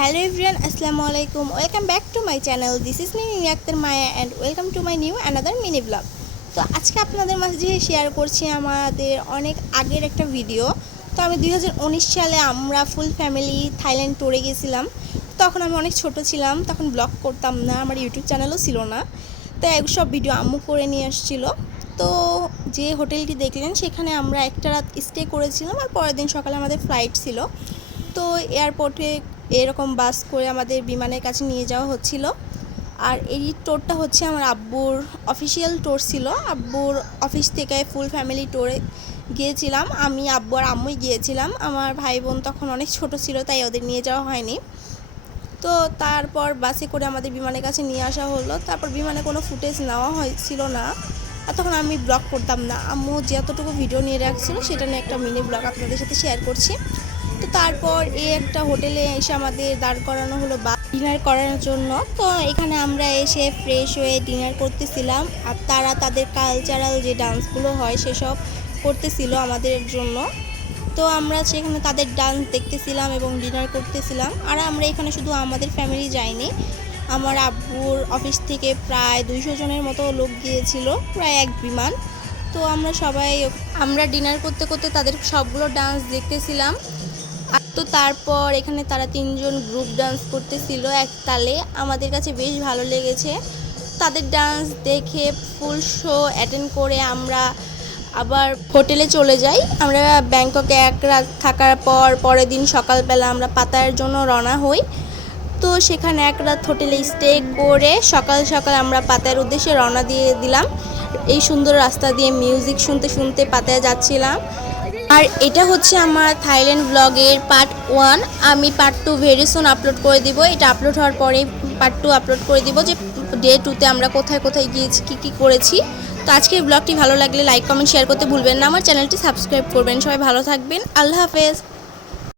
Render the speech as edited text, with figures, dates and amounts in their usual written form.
Hello everyone, Assalamu alaikum. Welcome back to my channel. This is me Mimi Akhtar Maya and welcome to my new another mini vlog. তো আজকে আপনাদের মাঝে share করছি আমাদের অনেক আগের একটা ভিডিও। তো আমি 2019 সালে আমরা ফুল ফ্যামিলি থাইল্যান্ড ট্যুরে গেছিলাম। তখন আমি অনেক ছোট ছিলাম, তখন ব্লগ করতাম না, আমার ইউটিউব চ্যানেলও ছিল না। তো সব ভিডিও আম্মু করে নিয়ে আসছিল। তো যে হোটেলটি দেখলেন সেখানে আমরা একটা রাত স্টে করেছিলাম আর পরের দিন সকালে আমাদের ফ্লাইট ছিল। তো এয়ারপোর্টে এরকম বাস করে আমাদের বিমানের কাছে নিয়ে যাওয়া হচ্ছিল। আর এই ট্যুরটা হচ্ছে আমার আব্বুর অফিসিয়াল ট্যুর ছিল। আব্বুর অফিস থেকে ফুল ফ্যামিলি ট্যুরে গিয়েছিলাম। আমি, আব্বু আর আম্মুই গিয়েছিলাম। আমার ভাই বোন তখন অনেক ছোট ছিল, তাই ওদের নিয়ে যাওয়া হয়নি। তো তারপর বাসে করে আমাদের বিমানের কাছে নিয়ে আসা হলো। তারপর বিমানে কোনো ফুটেজ নেওয়া হয়েছিল না, আর তখন আমি ব্লগ করতাম না। আম্মু যতটুকু ভিডিও নিয়ে রাখছিল সেটা নিয়ে একটা মিনি ব্লগ আপনাদের সাথে শেয়ার করছি। তো তারপর একটা হোটেলে এসে আমাদের দাঁড় করানো হলো ডিনার করার জন্য। তো এখানে আমরা এসে ফ্রেশ হয়ে ডিনার করতেছিলাম, আর তারা তাদের কালচারাল যে ডান্সগুলো হয় সেসব করতেছিল আমাদের জন্য। তো আমরা সেখানে তাদের ডান্স দেখতেছিলাম এবং ডিনার করতেছিলাম। আর আমরা এখানে শুধু আমাদের ফ্যামিলি যাইনি, আমার আব্বুর অফিস থেকে প্রায় 200 জনের মতো লোক গিয়েছিল, প্রায় এক বিমান। তো আমরা ডিনার করতে করতে তাদের সবগুলো ডান্স দেখতেছিলাম। তো তারপর এখানে তারা 3 জন গ্রুপ ডান্স করতেছিল এক তালে। আমাদের কাছে বেশ ভালো লেগেছে তাদের ডান্স দেখে। ফুল শো অ্যাটেন্ড করে আমরা আবার হোটেলে চলে যাই। আমরা ব্যাংককে এক রাত থাকার পর পরের দিন সকালবেলা আমরা পাতায়ার জন্য রওনা হই। তো সেখানে এক রাত হোটেলে স্টে করে সকাল সকাল আমরা পাতায়ার উদ্দেশ্যে রওনা দিয়ে দিলাম। এই সুন্দর রাস্তা দিয়ে মিউজিক শুনতে শুনতে পাতায়া যাচ্ছিলাম। আর এটা হচ্ছে আমার থাইল্যান্ড ব্লগের পার্ট 1। আমি পার্ট 2 ভেরি সুন আপলোড করে দিব। এটা আপলোড হওয়ার পরে পার্ট 2 আপলোড করে দিব, যে ডে 2তে আমরা কোথায় কোথায় গিয়েছি, কী করেছি। তো আজকের ব্লগটি ভালো লাগলে লাইক কমেন্ট শেয়ার করতে ভুলবেন না। আমার চ্যানেলটি সাবস্ক্রাইব করবেন। সবাই ভালো থাকবেন। আল্লাহ হাফেজ।